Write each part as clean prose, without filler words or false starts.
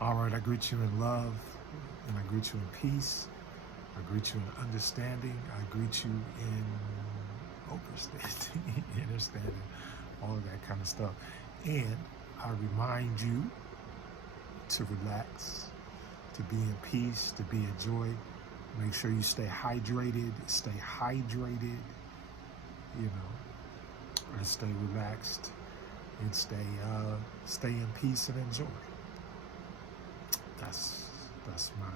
All right, I greet you in love, and I greet you in peace. I greet you in understanding. I greet you in overstanding, understanding, all of that kind of stuff. And I remind you to relax, to be in peace, to be in joy. Make sure you stay hydrated, you know, and stay relaxed, and stay in peace and enjoy. That's my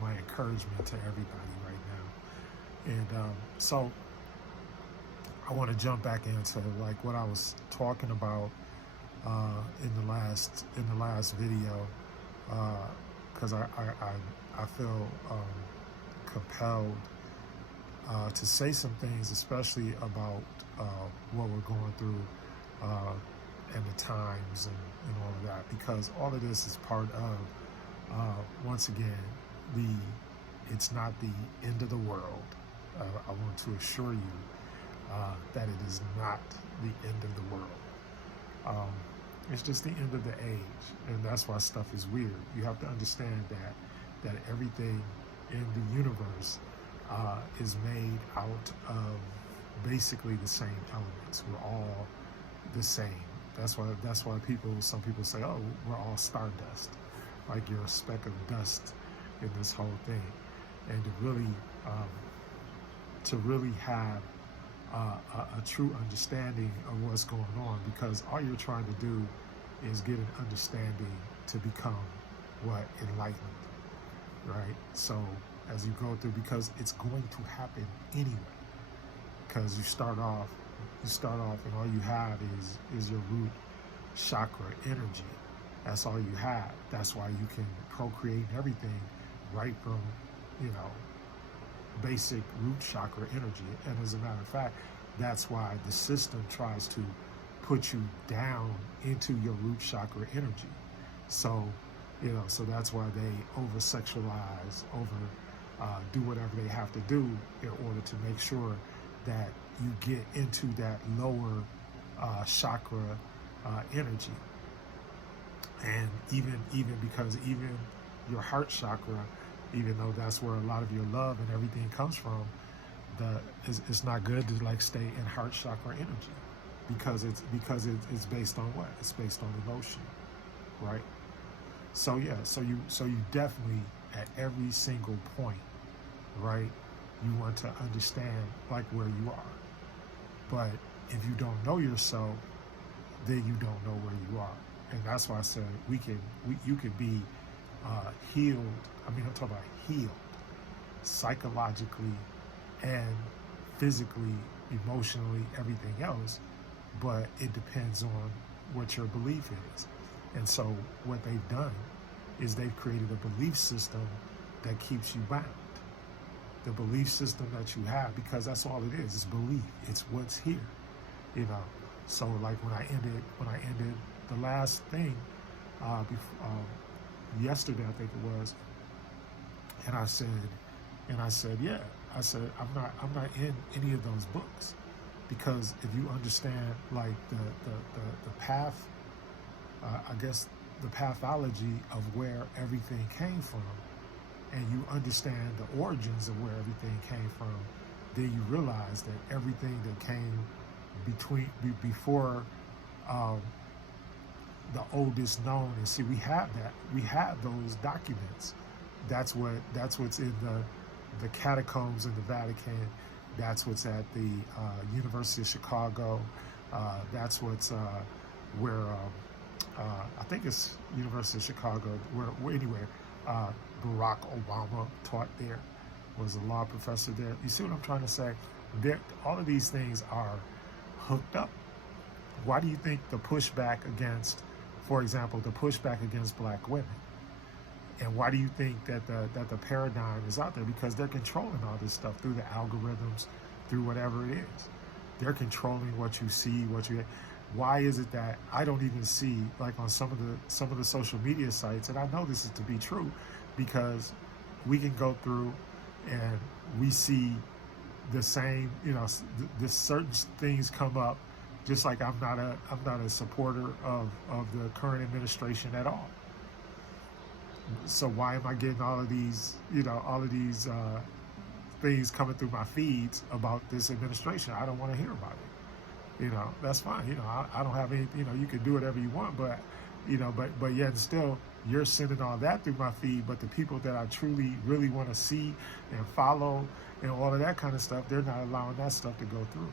my encouragement to everybody right now. And so I want to jump back into like what I was talking about in the last video, because I feel compelled to say some things, especially about what we're going through and the times and all of that, because all of this is part of, once again, it's not the end of the world. I want to assure you that it is not the end of the world. It's just the end of the age, and that's why stuff is weird. You have to understand that everything in the universe is made out of basically the same elements. We're all the same. That's why some people say, oh, we're all stardust, like you're a speck of dust in this whole thing. And to really have a true understanding of what's going on, because all you're trying to do is get an understanding to become what? Enlightened, right? So as you go through, because it's going to happen anyway, because you start off and all you have is your root chakra energy. That's all you have. That's why you can procreate everything right from, basic root chakra energy. And as a matter of fact, that's why the system tries to put you down into your root chakra energy. So, so that's why they over-sexualize, do whatever they have to do in order to make sure that you get into that lower chakra energy. And even because even your heart chakra, even though that's where a lot of your love and everything comes from, it's not good to like stay in heart chakra energy, because it's based on what? It's based on emotion, right? So yeah, so you definitely at every single point, right, you want to understand like where you are. But if you don't know yourself, then you don't know where you are. And that's why I said you can be healed. I mean, I'm talking about healed psychologically and physically, emotionally, everything else. But it depends on what your belief is. And so what they've done is they've created a belief system that keeps you bound. The belief system that you have, because that's all it is. It's belief. It's what's here, So like when I ended the last thing yesterday, I think it was, and I said, yeah, I said I'm not in any of those books, because if you understand like the path, I guess the pathology of where everything came from, and you understand the origins of where everything came from, then you realize that everything that came before the oldest known, and see, we have those documents. That's what's in the catacombs in the Vatican. That's what's at the University of Chicago. That's what's where I think it's University of Chicago. Where anyway, Barack Obama taught there, was a law professor there. You see what I'm trying to say? All of these things are hooked up. Why do you think the pushback against, for example, the pushback against black women? And why do you think that the paradigm is out there? Because they're controlling all this stuff through the algorithms, through whatever it is. They're controlling what you see, why is it that I don't even see, like on some of the social media sites, and I know this is to be true, because we can go through and we see the same, the certain things come up Just like I'm not a supporter of the current administration at all. So why am I getting all of these, things coming through my feeds about this administration? I don't want to hear about it. That's fine. I don't have any, you can do whatever you want, but, but yet still you're sending all that through my feed. But the people that I truly, really want to see and follow and all of that kind of stuff, they're not allowing that stuff to go through.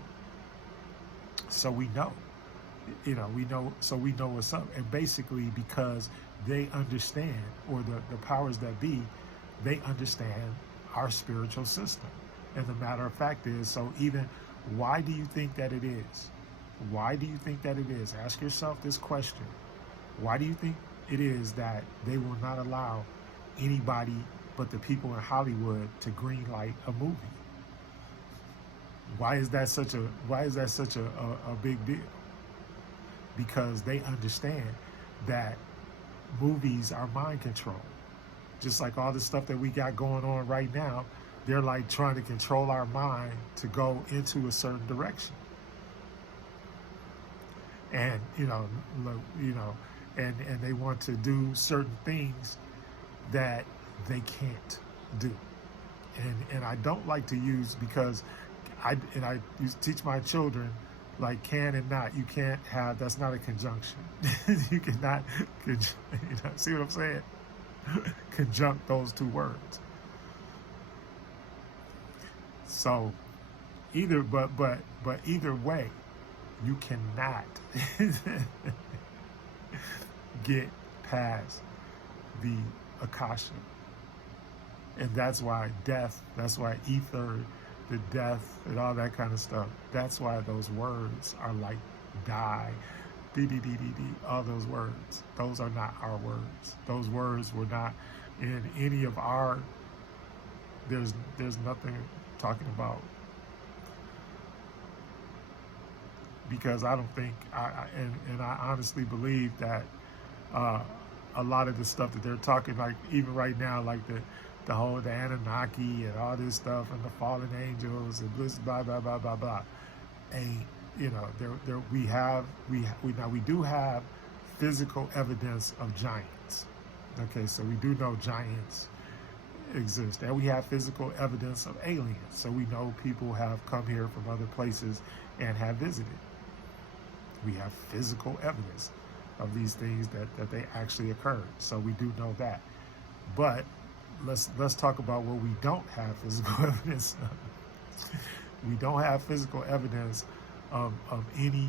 So we know, so we know what's up. And basically because they understand, or the powers that be, they understand our spiritual system. And the matter of fact is, so even, why do you think that it is? Why do you think that it is? Ask yourself this question. Why do you think it is that they will not allow anybody but the people in Hollywood to green light a movie? Why is that such a big deal? Because they understand that movies are mind control. Just like all the stuff that we got going on right now, they're like trying to control our mind to go into a certain direction. And and they want to do certain things that they can't do. And I don't like to use, because I teach my children, like, can and not. You can't have, that's not a conjunction. You cannot, see what I'm saying? Conjunct those two words. So but either way, you cannot get past the Akasha. And that's why death, that's why ether, the death, and all that kind of stuff, that's why those words are like die, all those words. Those are not our words. Those words were not in any of our, there's nothing talking about, because I don't think, I honestly believe that a lot of the stuff that they're talking, like even right now, like the whole, the Anunnaki and all this stuff and the fallen angels and this blah blah blah blah blah, ain't, we do have physical evidence of giants. Okay, so we do know giants exist, and we have physical evidence of aliens. So we know people have come here from other places and have visited. We have physical evidence of these things that they actually occurred. So we do know that. But let's talk about what we don't have physical evidence of. We don't have physical evidence of any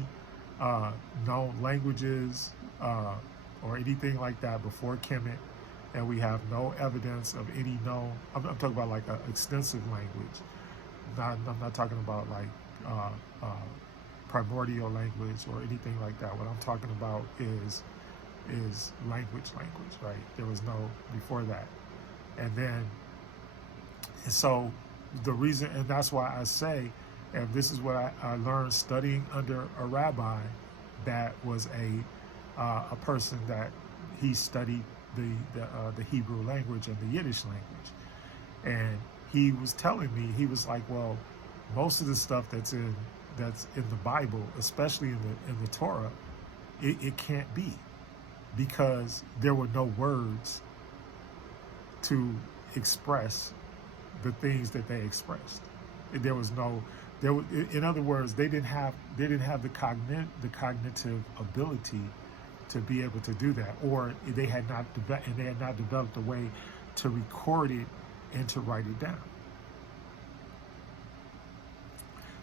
known languages or anything like that before Kemet, and we have no evidence of any known, I'm talking about like an extensive language. I'm not talking about like primordial language or anything like that. What I'm talking about is language, right? There was no before that. And so the reason, and that's why I say, and this is what I learned studying under a rabbi that was a person that he studied the Hebrew language and the Yiddish language. And he was telling me, he was like, well, most of the stuff that's in the Bible, especially in the Torah, it can't be, because there were no words to express the things that they expressed. In other words, they didn't have the cognitive ability to be able to do that, or they had not developed a way to record it and to write it down.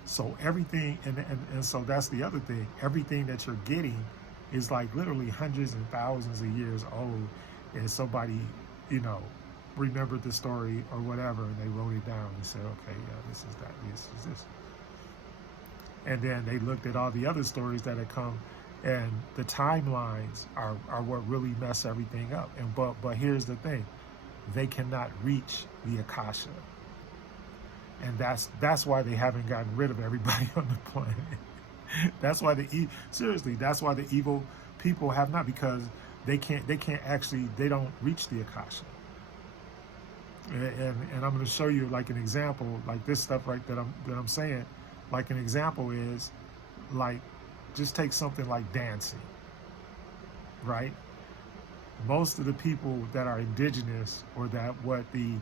So everything, and so that's the other thing. Everything that you're getting is like literally hundreds and thousands of years old, and somebody, remembered the story or whatever, and they wrote it down and said, okay, yeah, this is that, this is this. And then they looked at all the other stories that had come, and the timelines are what really mess everything up. And but here's the thing, they cannot reach the Akasha. And that's why they haven't gotten rid of everybody on the planet. That's why that's why the evil people have not, because they don't reach the Akasha. And I'm going to show you like an example, like this stuff right that I'm saying. Like an example is like just take something like dancing, right? Most of the people that are indigenous, or that what the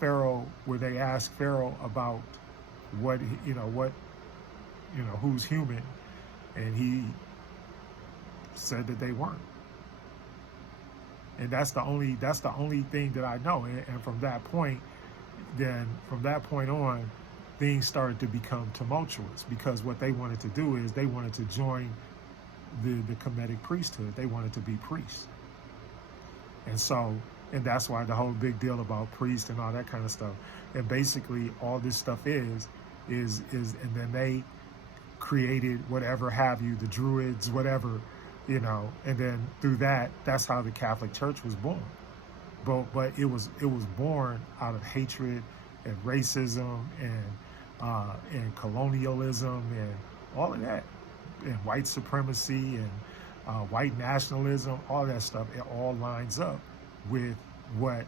Pharaoh, where they ask Pharaoh about what, who's human, and he said that they weren't. And that's the only thing that I know. And from that point on, things started to become tumultuous, because what they wanted to do is they wanted to join the Khemetic priesthood. They wanted to be priests. And that's why the whole big deal about priests and all that kind of stuff. And basically all this stuff is and then they created whatever have you, the Druids, whatever, and then through that's how the Catholic Church was born. But it was born out of hatred and racism and colonialism and all of that, and white supremacy and white nationalism, all that stuff. It all lines up with what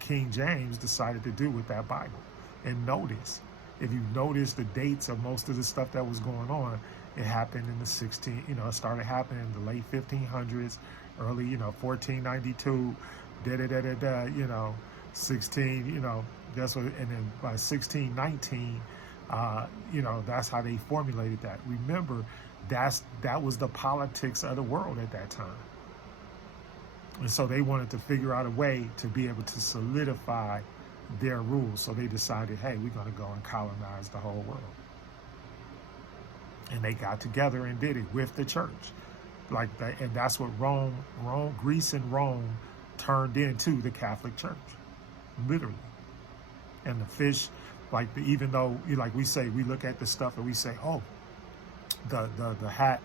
King James decided to do with that Bible. And notice, if you notice the dates of most of the stuff that was going on, it happened in the it started happening in the late 1500s, early, 1492, 16, that's what, and then by 1619, that's how they formulated that. Remember, that was the politics of the world at that time. And so they wanted to figure out a way to be able to solidify their rules. So they decided, hey, we're going to go and colonize the whole world. And they got together and did it with the church. Like that, and that's what Greece and Rome turned into the Catholic Church, literally. And the fish, even though, like we say, we look at the stuff and we say, oh, the hat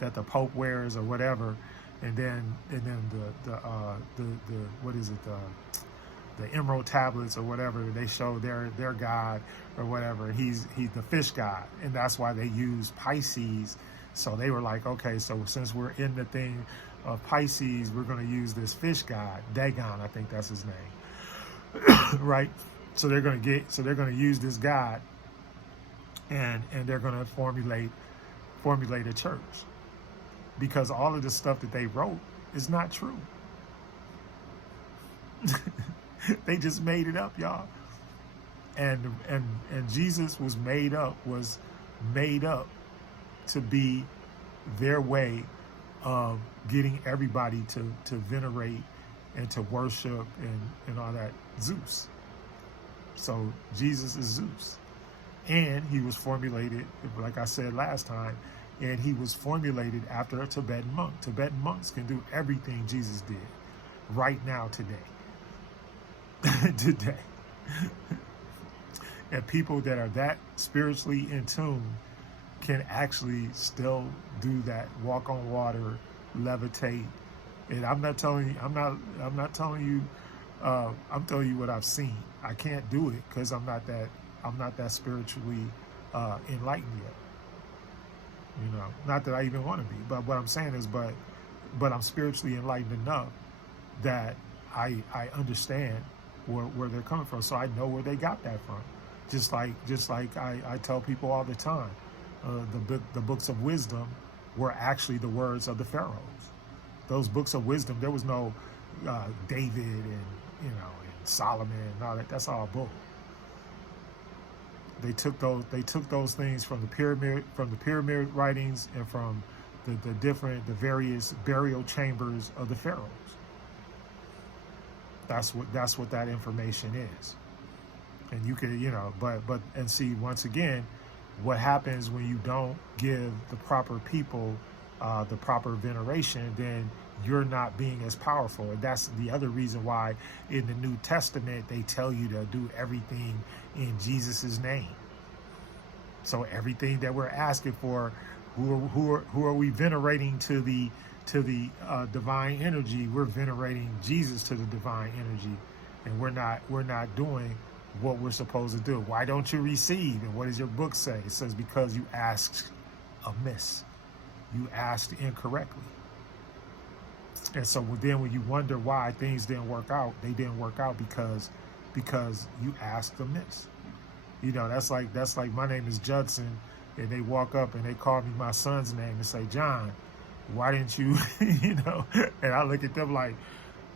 that the Pope wears or whatever, and then the what is it, the emerald tablets or whatever, they show their god or whatever. He's the fish god, and that's why they use Pisces. So they were like, okay, so since we're in the thing of Pisces, we're going to use this fish god, Dagon, I think that's his name, right? So they're going to use this god, and they're going to formulate a church, because all of the stuff that they wrote is not true. They just made it up, y'all. And Jesus was made up to be their way of getting everybody to venerate and to worship and all that Zeus. So Jesus is Zeus. And he was formulated, like I said last time, and he was formulated after a Tibetan monk. Tibetan monks can do everything Jesus did right now, today. Today. And people that are that spiritually in tune can actually still do that, walk on water, levitate. And I'm telling you what I've seen. I can't do it because I'm not that spiritually enlightened yet. Not that I even want to be, but what I'm saying is, but I'm spiritually enlightened enough that I understand where they're coming from. So I know where they got that from. Just like I tell people all the time, the books of wisdom were actually the words of the pharaohs. Those books of wisdom, there was no David and Solomon and all that. That's all bull. They took those things from the pyramid writings and from the various burial chambers of the pharaohs. That's what that information is. And you can, but see, once again, what happens when you don't give the proper people the proper veneration, then you're not being as powerful. And that's the other reason why in the New Testament they tell you to do everything in Jesus's name. So everything that we're asking for, who are we venerating to the divine energy? We're venerating Jesus to the divine energy, and we're not doing what we're supposed to do. Why don't you receive? And what does your book say? It says because you asked amiss. You asked incorrectly. And so then when you wonder why things didn't work out, they didn't work out because you asked amiss. That's like my name is Judson. and they walk up and they call me my son's name and say, John, why didn't you, and I look at them like,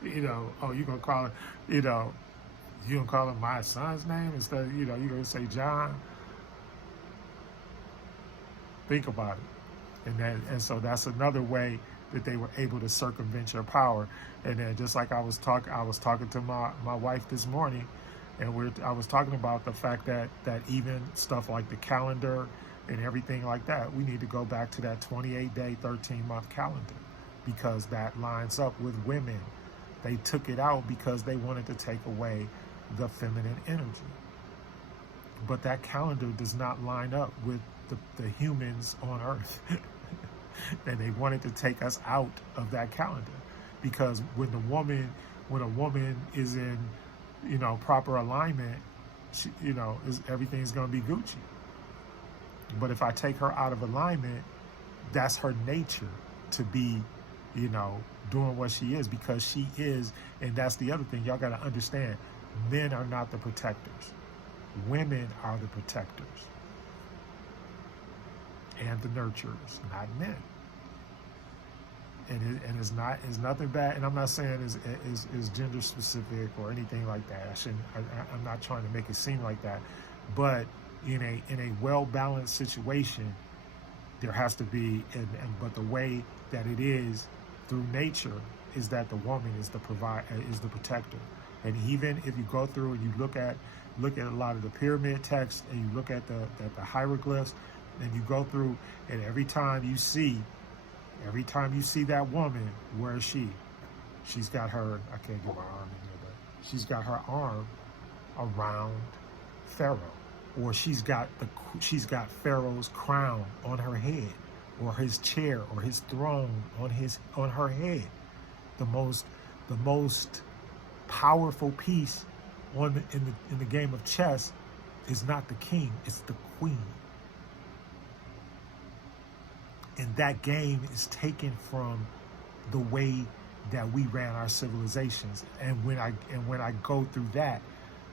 oh, you gonna call it, you gonna call him my son's name instead of, you gonna say John? Think about it. And so that's another way that they were able to circumvent your power. And then just like I was talking to my wife this morning, and I was talking about the fact that even stuff like the calendar and everything like that, we need to go back to that 28-day, 13-month calendar, because that lines up with women. They took it out because they wanted to take away the feminine energy. But that calendar does not line up with the humans on Earth. And they wanted to take us out of that calendar, because when a woman is in, proper alignment, she, everything's going to be Gucci. But if I take her out of alignment, that's her nature to be, doing what she is, because she is. And that's the other thing y'all got to understand: men are not the protectors. Women are the protectors and the nurturers, not men. And it's nothing bad. And I'm not saying is gender specific or anything like that. I'm not trying to make it seem like that. But in a well balanced situation, there has to be. But the way that it is through nature is that the woman is the protector. And even if you go through and you look at a lot of the pyramid texts, and you look at the hieroglyphs, and you go through, and every time you see that woman, where is she? She's got her, I can't get my arm in here, but she's got her arm around Pharaoh, or she's got Pharaoh's crown on her head, or his chair or his throne on her head. The most powerful piece in the game of chess is not the king, it's the queen. And that game is taken from the way that we ran our civilizations. And when I go through that,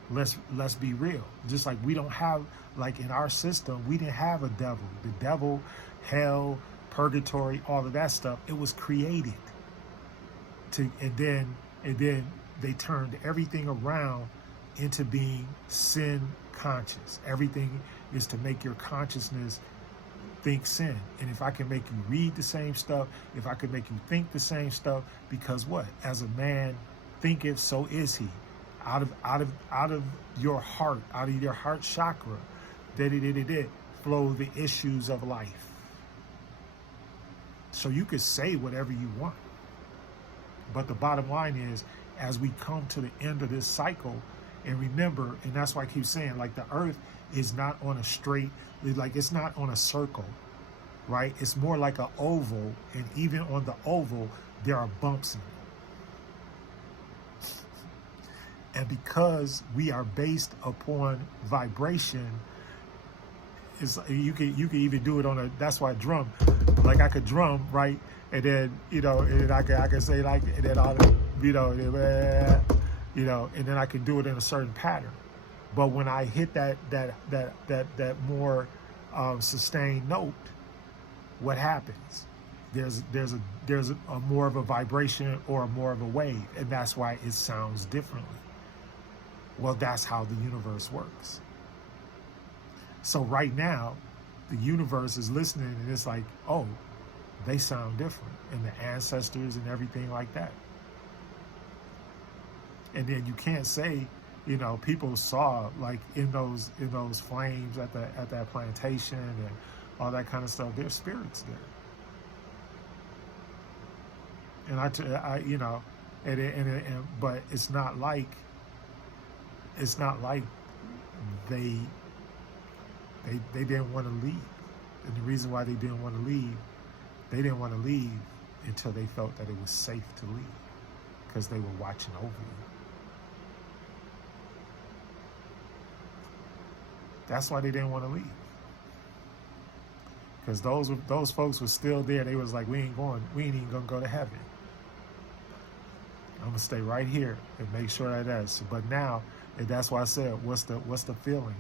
let's be real. Just like we don't have, like in our system, we didn't have a devil. The devil, hell, purgatory, all of that stuff, it was created. And then they turned everything around into being sin conscious. Everything is to make your consciousness think sin. And if I can make you read the same stuff, if I can make you think the same stuff, because what? As a man thinketh, so is he. Out of your heart, out of your heart chakra, flow the issues of life. So you could say whatever you want. But the bottom line is, as we come to the end of this cycle, and remember, and that's why I keep saying, like, the earth is not on a straight, like, it's not on a circle, right? It's more like an oval, and even on the oval, there are bumps in it. And because we are based upon vibration, it's, you can even do it on a, that's why drum, like I could drum, right? And then, and I can say like, and then I'll, and then I can do it in a certain pattern. But when I hit that more sustained note, what happens? There's a more of a vibration or more of a wave, and that's why it sounds differently. Well, that's how the universe works. So right now, the universe is listening, and it's like, oh, they sound different, and the ancestors and everything like that. And then you can't say, people saw, like, in those flames at that plantation and all that kind of stuff. There's spirits there. And but it's not like they didn't want to leave. And the reason why they didn't want to leave until they felt that it was safe to leave, because they were watching over you. That's why they didn't want to leave. Because those folks were still there. They was like, we ain't even gonna go to heaven. I'm gonna stay right here and make sure that is. But now, and that's why I said, what's the feeling?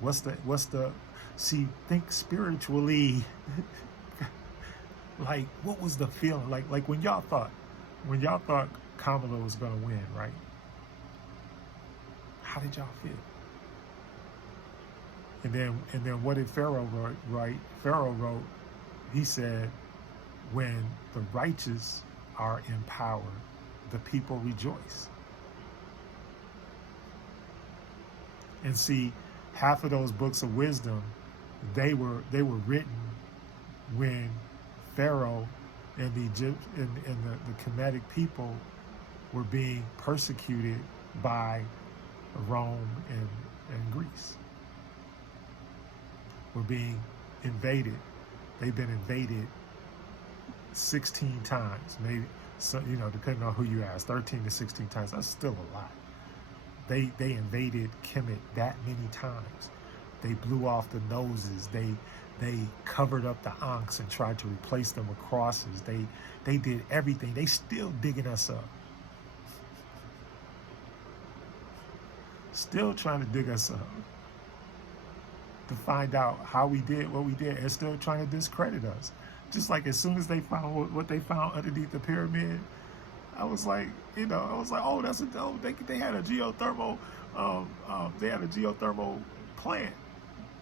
What's the See, think spiritually. Like, what was the feeling? Like when y'all thought Kamala was gonna win, right? How did y'all feel? And then what did Pharaoh write? Pharaoh wrote, he said, when the righteous are in power, the people rejoice. And see, half of those books of wisdom, they were written when Pharaoh and the Khemetic people were being persecuted by Rome and Greece. Were being invaded. They've been invaded 16 times, maybe, so, you know, depending on who you ask, 13 to 16 times. That's still a lot. They invaded Kemet that many times. They blew off the noses. They covered up the Ankhs and tried to replace them with crosses. They did everything. They still digging us up. Still trying to dig us up to find out how we did what we did, and still trying to discredit us. Just like as soon as they found what they found underneath the pyramid, I was like, oh, they had a geothermal, plant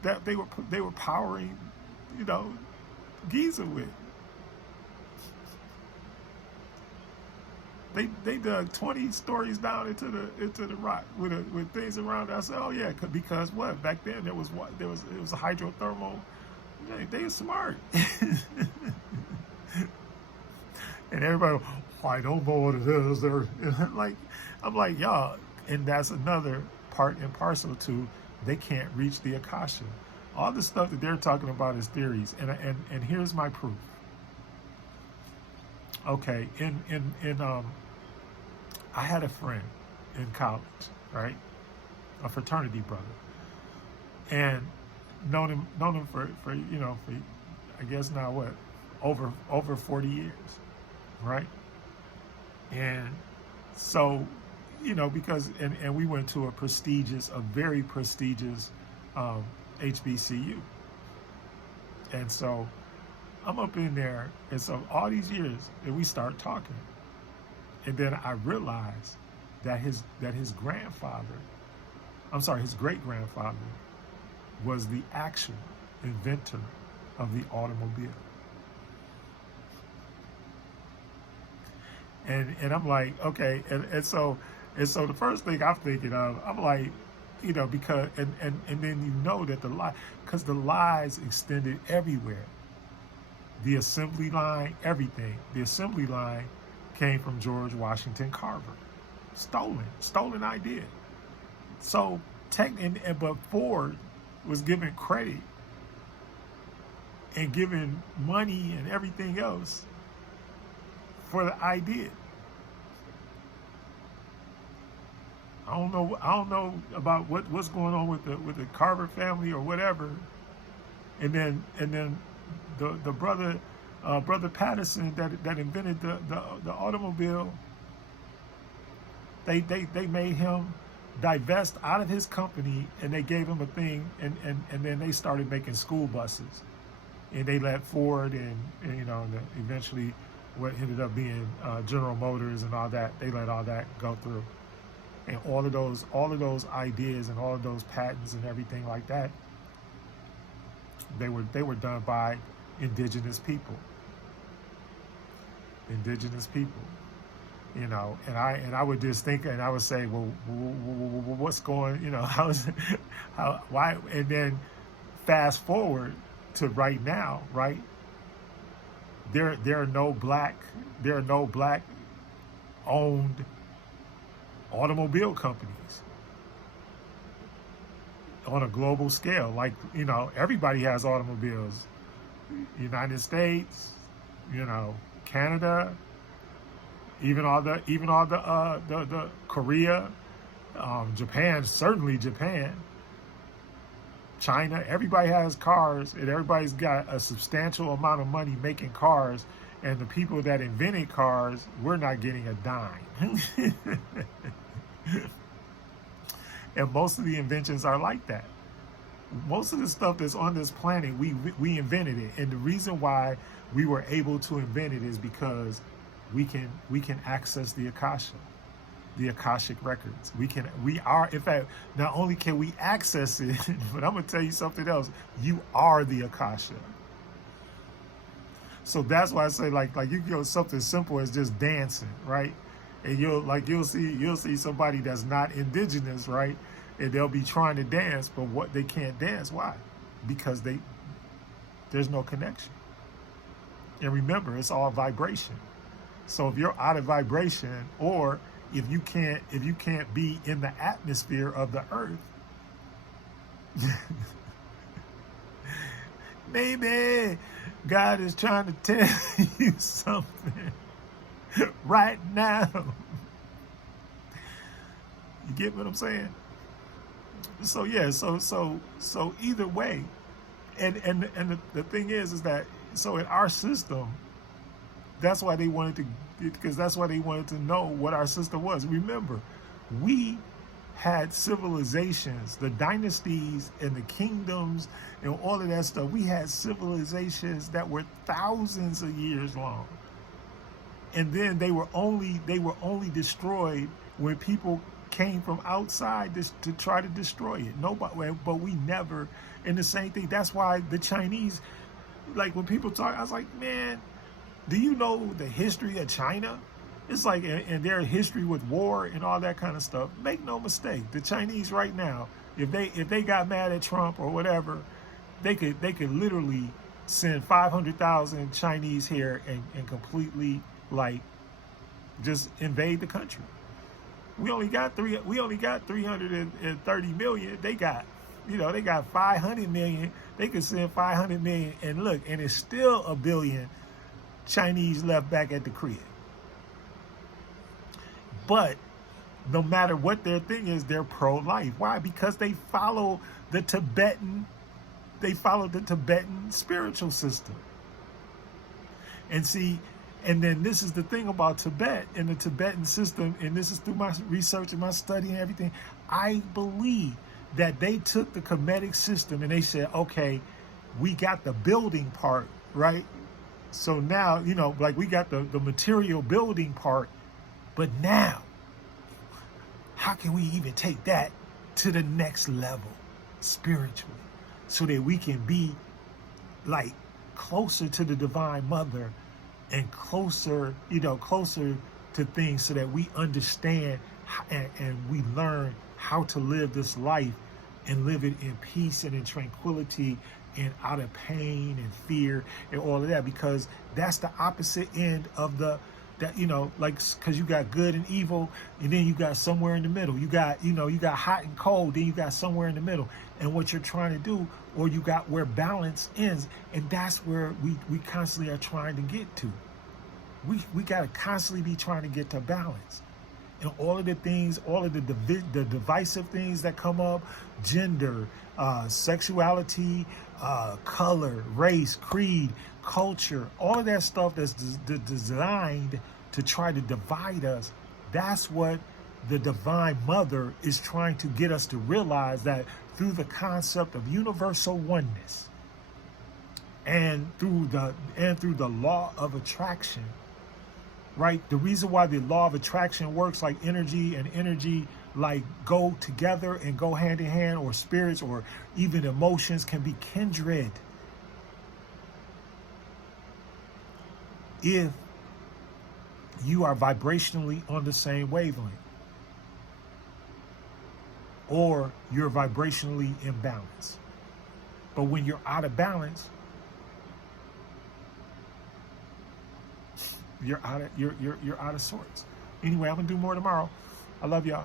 that they were powering, Giza with. They dug 20 stories down into the rock with things around it. I said, oh yeah, because what? Back then it was a hydrothermal. They were smart. And everybody, I don't know what it is. They're I'm like, y'all, and that's another part and parcel to they can't reach the Akasha. All the stuff that they're talking about is theories, and here's my proof. Okay, I had a friend in college, right? A fraternity brother, and known him for I guess now what, over 40 years, right? And so, because and we went to a very prestigious HBCU, and so I'm up in there, and so all these years, and we start talking, and then I realized that his great grandfather was the actual inventor of the automobile. And I'm like, okay, and so the first thing I'm thinking of, I'm like, because and then that because the lies extended everywhere. The assembly line, everything. The assembly line came from George Washington Carver. Stolen idea. So but Ford was given credit and given money and everything else for the idea. I don't know about what's going on with the Carver family or whatever. And then the brother Patterson that invented the automobile, they made him divest out of his company, and they gave him a thing, and then they started making school buses, and they let Ford and eventually what ended up being General Motors and all that, they let all that go through, and all of those ideas and all of those patents and everything like that, they were done by indigenous people. And I would just think, and I would say, well, what's going, why? And then fast forward to right now, right? There are no black owned automobile companies on a global scale. Like, everybody has automobiles. United States, Canada, even all the Korea, Japan, certainly Japan, China, everybody has cars, and everybody's got a substantial amount of money making cars, and the people that invented cars, we're not getting a dime. And most of the inventions are like that. Most of the stuff that's on this planet, we invented it, and the reason why we were able to invent it is because we can access the Akasha, the Akashic records. We are, in fact, not only can we access it, but I'm gonna tell you something else. You are the Akasha. So that's why I say, like you go something simple as just dancing, right? And you'll see somebody that's not indigenous, right? And they'll be trying to dance, but what they can't dance. Why? Because there's no connection. And remember, it's all vibration. So if you're out of vibration, or if you can't be in the atmosphere of the earth, maybe God is trying to tell you something right now. You get what I'm saying? So yeah, so either way, and the thing is that, so in our system, that's why they wanted to know what our system was. Remember, we had civilizations, the dynasties and the kingdoms and all of that stuff. We had civilizations that were thousands of years long, and then they were only destroyed when people came from outside to try to destroy it. Nobody, but we never. And the same thing. That's why the Chinese, like when people talk, I was like, man, do you know the history of China? It's like, and their history with war and all that kind of stuff. Make no mistake, the Chinese right now, if they got mad at Trump or whatever, they could literally send 500,000 Chinese here and completely, like, just invade the country. We only got 330 million. They got 500 million. They could send 500 million, and look, and it's still a billion Chinese left back at the crib. But no matter what their thing is, they're pro-life. Why? Because they follow the Tibetan spiritual system. And see, and then this is the thing about Tibet and the Tibetan system, and this is through my research and my study and everything. I believe that they took the Khemetic system and they said, okay, we got the building part, right? So now, like we got the material building part, but now, how can we even take that to the next level spiritually, so that we can be like closer to the Divine Mother and closer to things, so that we understand and we learn how to live this life and live it in peace and in tranquility and out of pain and fear and all of that, because that's the opposite end of because you got good and evil, and then you got somewhere in the middle. You got hot and cold, then you got somewhere in the middle. And what you're trying to do, or you got where balance ends, and that's where we constantly are trying to get to. We got to constantly be trying to get to balance. And all of the things, all of the divisive things that come up, gender, sexuality, color, race, creed, culture, all of that stuff that's designed to try to divide us, that's what the Divine Mother is trying to get us to realize, that through the concept of universal oneness and through the law of attraction, right? The reason why the law of attraction works, like energy and energy like go together and go hand in hand, or spirits or even emotions can be kindred if you are vibrationally on the same wavelength, or you're vibrationally in balance. But when you're out of balance, you're out of sorts. Anyway, I'm gonna do more tomorrow. I love y'all.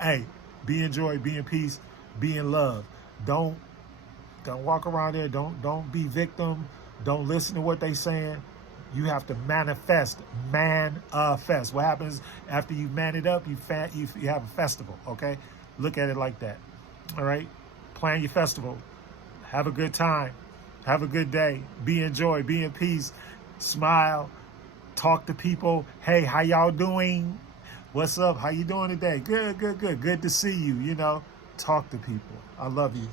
Hey, be in joy, be in peace, be in love. Don't walk around there. Don't be victim. Don't listen to what they saying. You have to manifest. Manifest. What happens after you man it up? You have a festival. Okay, look at it like that. All right, plan your festival. Have a good time. Have a good day. Be in joy. Be in peace. Smile. Talk to people. Hey, how y'all doing? What's up? How you doing today? Good. Good to see you. Talk to people. I love you.